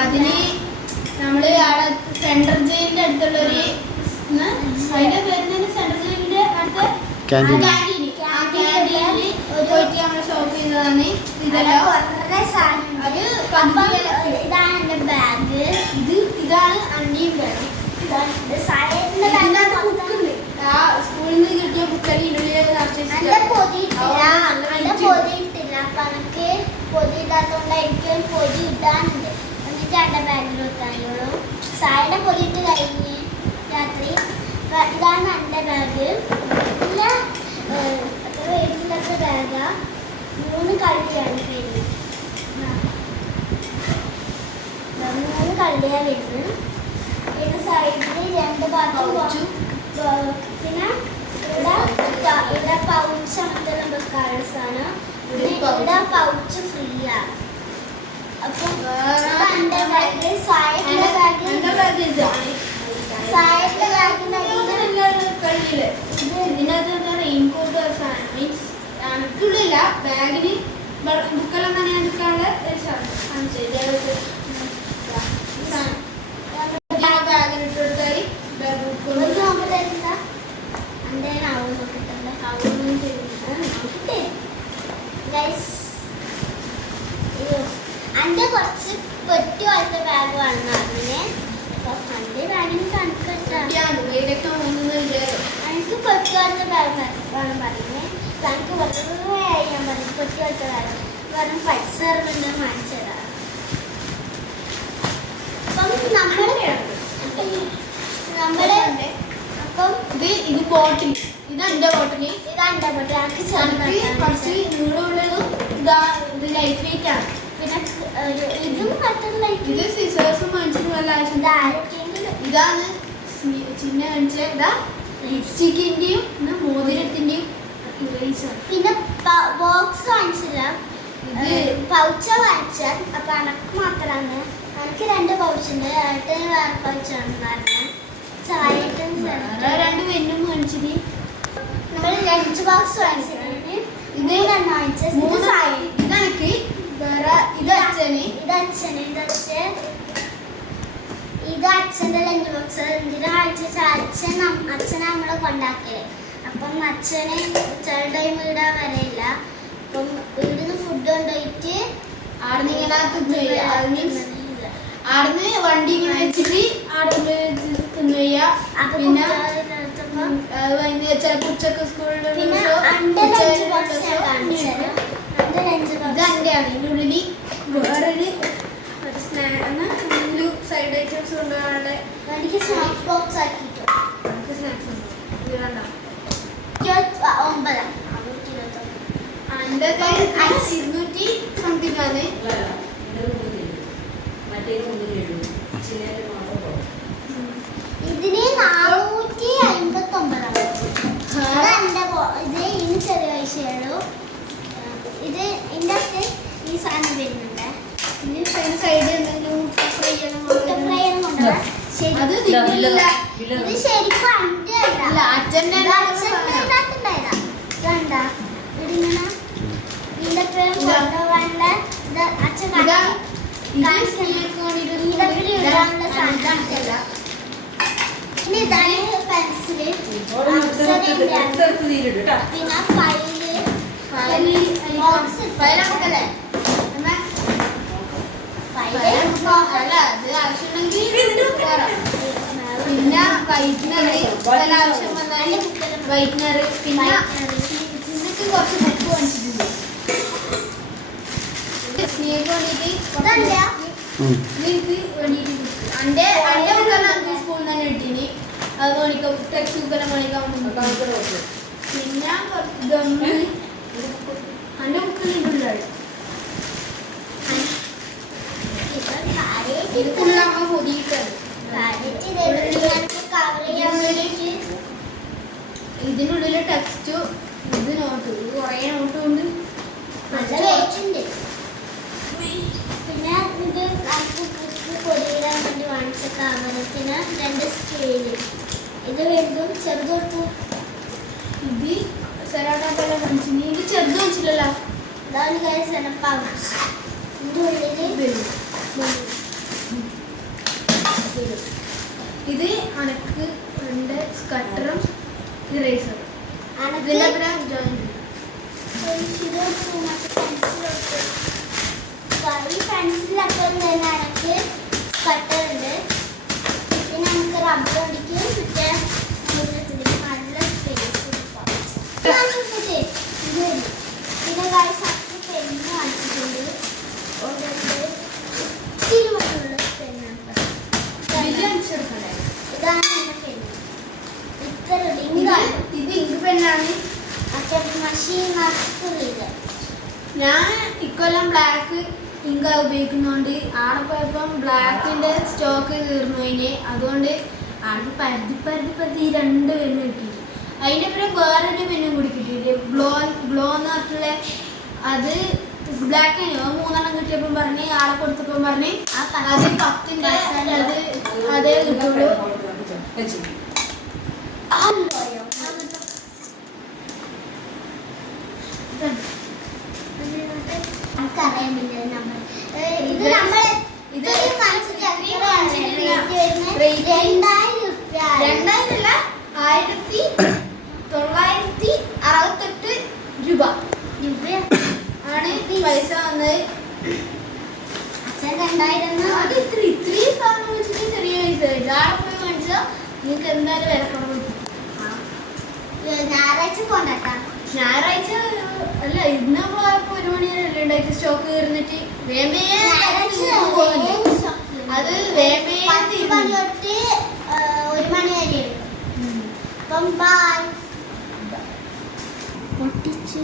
അതിന് നമ്മള് അവിടെ സെൻട്രൽ ജയിലിന്റെ അടുത്തുള്ളൊരു അതിന്റെ പേര് സെൻട്രൽ ജയിലിന്റെ അടുത്ത ക്യാൻറ്റീനിൽ പോയിട്ട് നമ്മള് ഷോപ്പ് ചെയ്തതാണ്. ഇതെല്ലാം ഇതാണ് എന്റെ ബാഗ്. ഇതാണ് അണ്ടിയും ബാഗ്. സ്കൂളിൽ നിന്ന് കിട്ടിയ ബുക്കറിയിട്ടില്ല. അപ്പൊ എനിക്ക് പൊതിയില്ലാത്തതുകൊണ്ട് എനിക്ക് പൊതി ഇടാനുണ്ട്. എന്നിട്ട് എന്റെ ബാഗിൽ വെക്കാനുള്ളൂ. സായുടെ പൊതിയിട്ട് കഴിഞ്ഞ് രാത്രി. ഇതാണ് എന്റെ ബാഗ്. പിന്നെ അത്ര വെയിറ്റില്ലാത്ത ബാഗാ. 3 കള്ളിയാണ് പേര്. 3 കള്ളിയാണ് വരുന്നത്. പിന്നെ സൈഡിൽ 2 ഭാഗം. പിന്നെ ഇവിടെ പൗച്ച് അങ്ങനത്തെ വെക്കാനുള്ള സാധനം. ഇവിടെ പൗച്ച് ഫ്രീയാ. അപ്പൊ എന്റെ ബാഗ് സായിന്റെ ബാഗ് ഇതിനകത്ത് റെയിൻകോട്ട് മീൻസ് എനിക്കുള്ളില്ല ബാഗിന് ബുക്കെല്ലാം തന്നെ എടുക്കാനുള്ള ബാഗിനിട്ട് കൊടുത്താൽ അന്റെ കുറച്ച് പെട്ടി പോലത്തെ ബാഗ് വേണം അതിനെ. അന്റെ ബാഗിന് എനിക്ക് പെട്ടി പോലത്തെ ബാഗ് വേണം പറയുന്നേ. എനിക്ക് വെറുതെ ഞാൻ പറയും പെട്ടി പോലത്തെ ബാഗ് വേണം. പൈസ വാങ്ങിച്ചു തരാം. അപ്പം നമ്മള് അപ്പം ഇത് ബോട്ടിൽ. ഇതെന്റെ ബോട്ടിൽ. ഇതെന്റെ ബോട്ടിൽ. കുറച്ച് നീളമുള്ളതും ഇത് ലൈറ്റ് വെയിറ്റ് ആണ്. പിന്നെ ഇതും മറ്റുള്ള ഇത് സിസേഴ്സും വാങ്ങിച്ചിട്ട് നല്ല ആവശ്യം. ഇതാണ് ചിന്ന കാണിച്ച ലിപ്സ്റ്റിക്കിന്റെയും മോതിരത്തിന്റെയും ഇറേസർ. പിന്നെ ബോക്സ് വാങ്ങിച്ചില്ല. പൗച്ച വാങ്ങിച്ചാൽ അപ്പൊ അനക്ക് മാത്രമാണ്. എനിക്ക് 2 പൗച്ചുണ്ട്. ഏട്ടന് വേറെ പൗച്ചാണ് പറഞ്ഞത്. ചായട്ടും 2 പെന്നും വാങ്ങിച്ചിട്ട് നമ്മൾ ലഞ്ച് ബോക്സ് വാങ്ങിച്ചിട്ടുണ്ട്. ഇത് വാങ്ങിച്ചത് ഇതെനിക്ക് വേറെ. ഇത് അച്ഛന്. ഇത് അച്ഛൻ്റെ ലഞ്ച് ബോക്സ്. എന്തിനാ വാങ്ങിച്ചാൽ അച്ഛൻ നമ്മളെ കൊണ്ടാക്കല്. അപ്പം അച്ഛന് ചില ടൈം ഇടാൻ വരയില്ല. അപ്പം ഇവിടുന്ന് ഫുഡ് കൊണ്ടുപോയിട്ട് ആടുന്ന് വണ്ടി ഇങ്ങനെ വെച്ചിട്ട് ആടുന്ന് തിന്നുക. പിന്നെ ചിലപ്പോൾ ഉച്ചക്ക് സ്കൂളിൽ ഇതെന്റെയാണ്. ഇതിൻ്റെ ഉള്ളിൽ വേറൊരു സൈഡ് ഐറ്റംസ് കൊണ്ടുപോകാനുള്ള എനിക്ക് സ്നാക്സ് ബോക്സ് ആക്കിയിട്ടു. സ്നാക്സ് ഉണ്ടോ? ഇത് വേണ്ട. 29 200 സംതിങ് ആണ്. ഇതിന് 459. ഇത് ഇനി ചെറിയ പൈസയുള്ളൂ. ഇത് ഇതിൻ്റെ അകത്ത് ഈ സാധനം വരുന്നുണ്ട്. സൈഡ് എന്തെങ്കിലും ഫ്രൈ കൊണ്ടുപോകാം. ഇത് ശരിക്കും അച്ഛൻ്റെ ഉണ്ടായതാ. ഇതെന്താ ഇതിങ്ങനെ ഇതിൻ്റെ കൊണ്ടുപോകാനുള്ള അച്ഛൻ ഇടാനുള്ള സാധനം. പിന്നെ ഇതാണ് പെൻസില്. പിന്നെ ഫയല് പിന്നെ വൈറ്റ്നർ ആവശ്യം വന്നാൽ വൈറ്റ്നർ. പിന്നെ ഇതൊക്കെ കുറച്ച് ബുക്ക് വാങ്ങിച്ചിട്ടുണ്ട്. എന്റെ ബുക്കെല്ലാം സ്കൂളിൽ തന്നെ കിട്ടീനി. അത് മണിക്കൂർ ടെക്സ്റ്റ് ബുക്കെല്ലാം മണിക്കാൻ. പിന്നെ ഗമ്മ് എന്റെ ബുക്കിലുണ്ടല്ലോ. ഇത് ഫുള്ളാമ്മ പൊതിയിട്ടത്. ഇതിനുള്ളിൽ ടെക്സ്റ്റ്, ഇത് നോട്ട്, ഇത് കുറേ നോട്ട് കൊണ്ട് നല്ല വെയിറ്റുണ്ട്. പിന്നെ ഇത് പൊടിയിടാൻ വേണ്ടി വാങ്ങിച്ച കവരത്തിന് 2 സ്കെയില്. ഇത് വലുതും ചെറുതും. ഇത് സെറാട്ടോക്കെല്ലാം വാങ്ങിച്ചിന്. ഇത് ചെറുത് വാങ്ങിച്ചില്ലല്ലോ. ഇതാണ് പൗച്ച്. ഇതിൻ്റെ ഉള്ളിൽ തരും. ഇത് അനക്ക് ഉണ്ട് സ്കട്ടറും ഇറേസറും. ഇതിലെല്ലാം ജോയിൻ ചെയ്യും. ഈ പെൻസിലൊക്കെ എനിക്ക് കട്ടറുണ്ട്. പിന്നെ നമുക്ക് റബ്ബർ അടിക്കും. മറ്റേ നല്ല സ്പേസ് പിന്നെ ഗൈസ് അത്ര പെണ്ണ് കാണിച്ചിട്ടുണ്ട്. ഇത്തിരി മറ്റുള്ള പെണ്ണാണ്. ഇതാണ് എൻ്റെ പെണ്ണ്. ഇത്ര ഇത് ഇങ്ക് പെണ്ണാണ്. മറ്റേ മഷീൻ നടത്തുള്ളത്. ഞാൻ ഇക്കൊല്ലം ബ്ലാക്ക് ഇങ്ക ഉപയോഗിക്കുന്നതുകൊണ്ട് ആടെ പോയപ്പം ബ്ലാക്കിന്റെ സ്റ്റോക്ക് തീർന്നു അതിന്. അതുകൊണ്ട് ആടെ പരുതി ഈ 2 പെണ്ണ് കിട്ടിയിട്ട് അതിൻ്റെ പിന്നെ വേറൊരു പെണ്ണും കൂടി കിട്ടിയിട്ട് ഗ്ലോ എന്ന് പറഞ്ഞിട്ടുള്ള അത് ബ്ലാക്ക് ആയിരുന്നു. 3 കിട്ടിയപ്പം പറഞ്ഞ് ആളെ കൊടുത്തപ്പം പറഞ്ഞ് അത് 10ന്റെ അതേ കിട്ടുള്ളൂ. നമുക്കറിയാൻ പറ്റില്ല നമ്പർ. ഇത് നമ്മൾ ഇത് 1968 രൂപ ആണ് പൈസ വന്നത്. അച്ഛൻ 2000 അത് ഇത്രയും സാധനം വെച്ചിട്ട് ചെറിയ പൈസ ആടെ പോയി മേടിച്ചാൽ നിങ്ങൾക്ക് എന്തായാലും വില കുറവ് കിട്ടും. ഞായറാഴ്ച കൊണ്ടാട്ടാ. ഞായറാഴ്ച അല്ല, ഇന്ന് പോയപ്പോ 1 മണി വരെ ഉണ്ടായിട്ട് സ്റ്റോക്ക് കയറിന്നിട്ട് അത് 10 മണി തൊട്ട് 1 മണി വരെ. അപ്പം ബൈ. പൊട്ടിച്ചു